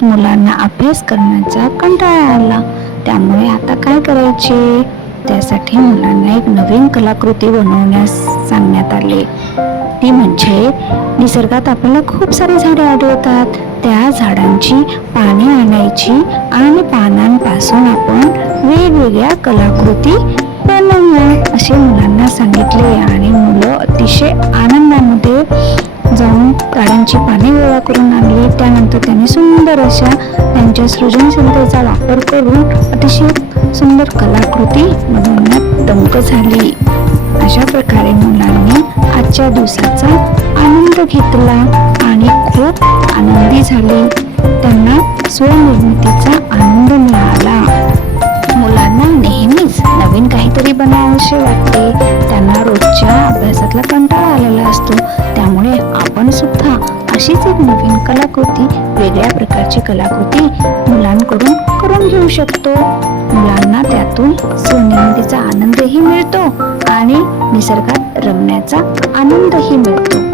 बऱ्याच मुलांना अभ्यास करण्याचा कंटाळा आला. त्यामुळे आता काय करायचे? त्यासाठी मुलांना एक नवीन कलाकृती बनवण्यास सांगण्यात आले. ती म्हणजे निसर्गात आपल्याला खूप सारी झाडे आढळतात. त्या झाडांची पाने आणायची आणि पानांपासून आपण वेगवेगळ्या कलाकृती बनवूया असे मुलांना सांगितले आणि मुलं अतिशय आनंद झाडांची पाने गोळा करून आणली. त्यानंतर त्यांनी सुंदर अशा त्यांच्या सृजनशीलतेचा वापर करून अतिशय सुंदर कलाकृती बनवण्यात दमक झाली. अशा प्रकारे मुलांनी आजच्या दिवसाचा आनंद घेतला आणि खूप आनंदी झाले. त्यांना स्वनिर्मितीचा आनंद मिळाला. मुलांना नेहमीच नवीन काहीतरी बनावेसे वाटते. त्यांना रोजच्या अभ्यासातला सुद्धा अशीच एक नवीन कलाकृती वेगळ्या प्रकारची कलाकृती मुलांकडून करून घेऊ शकतो. मुलांना त्यातून स्वनिर्मितीचा आनंदही मिळतो आणि निसर्गात रमण्याचा आनंदही मिळतो.